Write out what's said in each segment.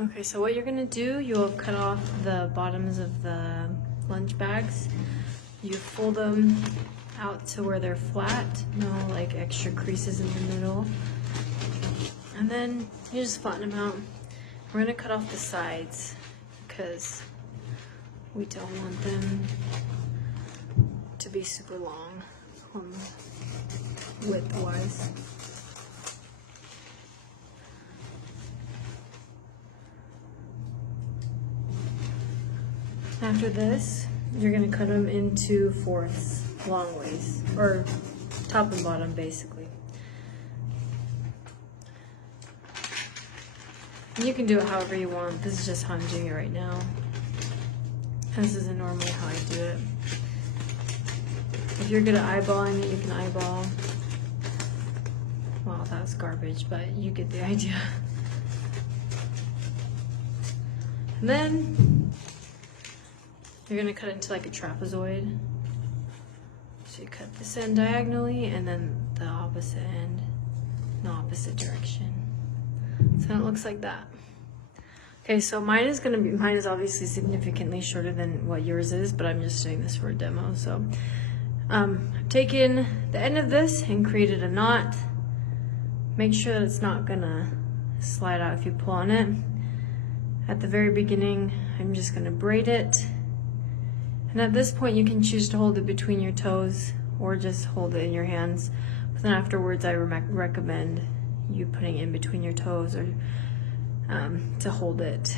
Okay, so what you're gonna do, you'll cut off the bottoms of the lunch bags. You fold them out to where they're flat, no like extra creases in the middle. And then you just flatten them out. We're gonna cut off the sides because we don't want them to be super long width-wise. After this, you're gonna cut them into fourths, long ways, or top and bottom basically. You can do it however you want. This is just how I'm doing it right now. This isn't normally how I do it. If you're good at eyeballing it, you can eyeball. Wow, that's garbage, but you get the idea. And then you're gonna cut it into like a trapezoid. So you cut this end diagonally and then the opposite end in the opposite direction. So it looks like that. Okay, so mine is obviously significantly shorter than what yours is, but I'm just doing this for a demo. So I've taken the end of this and created a knot. Make sure that it's not gonna slide out if you pull on it. At the very beginning, I'm just gonna braid it. And at this point, you can choose to hold it between your toes or just hold it in your hands. But then afterwards, I recommend you putting it in between your toes or to hold it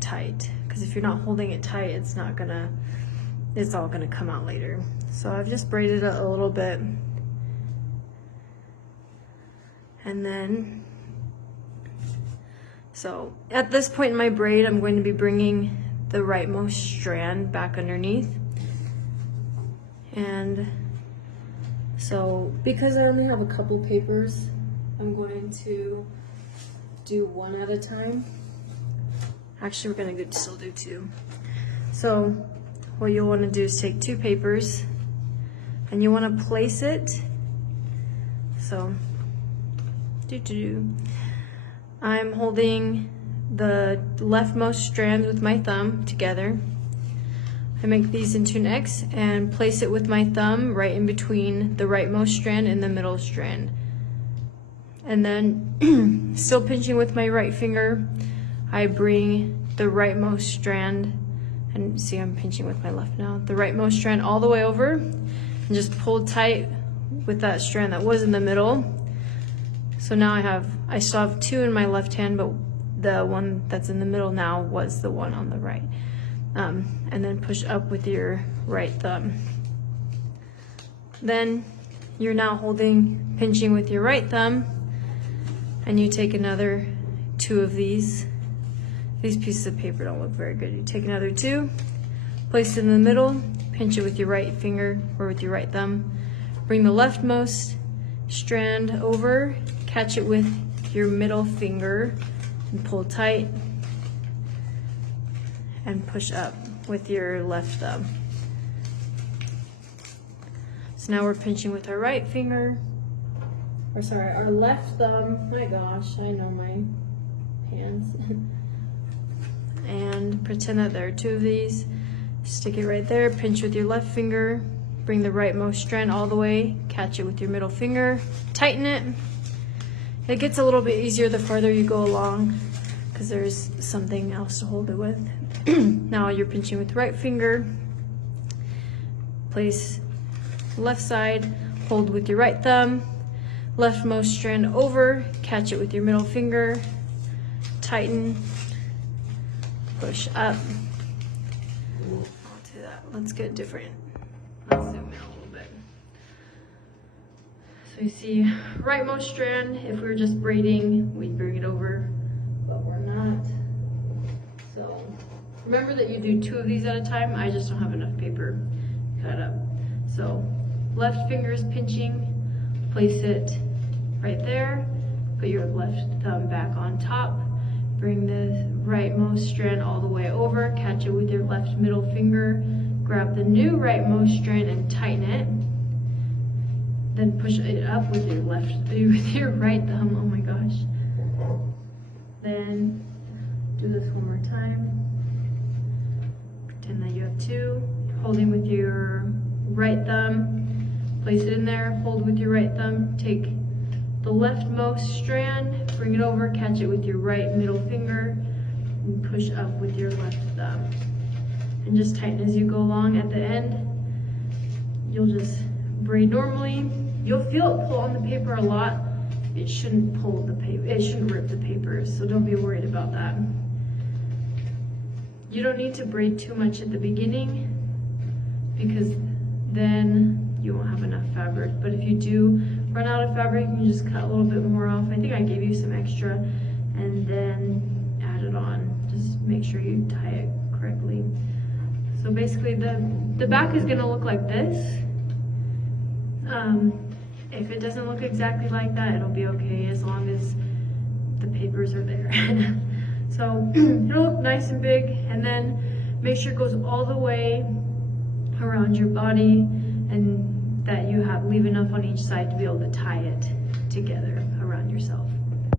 tight. Because if you're not holding it tight, it's all gonna come out later. So I've just braided it a little bit. And then, so at this point in my braid, I'm going to be bringing the rightmost strand back underneath. And so because I only have a couple papers, I'm going to do one at a time. Actually, we're gonna still do two. So what you'll wanna do is take two papers and you wanna place it. So, I'm holding the leftmost strand with my thumb together. I make these into an X and place it with my thumb right in between the rightmost strand and the middle strand. And then, still pinching with my right finger, I bring the rightmost strand, and see I'm pinching with my left now, the rightmost strand all the way over, and just pull tight with that strand that was in the middle. So now I still have two in my left hand, but the one that's in the middle now was the one on the right. And then push up with your right thumb. Then you're now pinching with your right thumb, and you take another two of these. These pieces of paper don't look very good. You take another two, place it in the middle, pinch it with your right finger or with your right thumb. Bring the leftmost strand over, catch it with your middle finger, and pull tight, and push up with your left thumb. So now we're pinching with our right finger, or sorry, our left thumb. My gosh, I know my hands. And pretend that there are two of these. Stick it right there, pinch with your left finger, bring the rightmost strand all the way, catch it with your middle finger, tighten it. It gets a little bit easier the farther you go along because there's something else to hold it with. Now you're pinching with the right finger, place left side, hold with your right thumb, leftmost strand over, catch it with your middle finger, tighten, push up. I'll do that. Let's get different. Let's zoom in a little bit. So you see, rightmost strand, if we were just braiding, we'd bring it over, but we're not. So remember that you do two of these at a time. I just don't have enough paper cut up. So left finger is pinching, place it right there, put your left thumb back on top, bring the rightmost strand all the way over, catch it with your left middle finger, grab the new rightmost strand and tighten it, then push it up with your right thumb, oh my gosh. Then do holding with your right thumb, place it in there, hold with your right thumb, take the leftmost strand, bring it over, catch it with your right middle finger, and push up with your left thumb. And just tighten as you go along. At the end, you'll just braid normally. You'll feel it pull on the paper a lot. It shouldn't pull the paper, it shouldn't rip the papers, so don't be worried about that. You don't need to braid too much at the beginning because then you won't have enough fabric. But if you do run out of fabric, you can just cut a little bit more off. I think I gave you some extra, and then add it on. Just make sure you tie it correctly. So basically the back is gonna look like this. If it doesn't look exactly like that, it'll be okay as long as the papers are there. So it'll look nice and big, and then make sure it goes all the way around your body and that you leave enough on each side to be able to tie it together around yourself.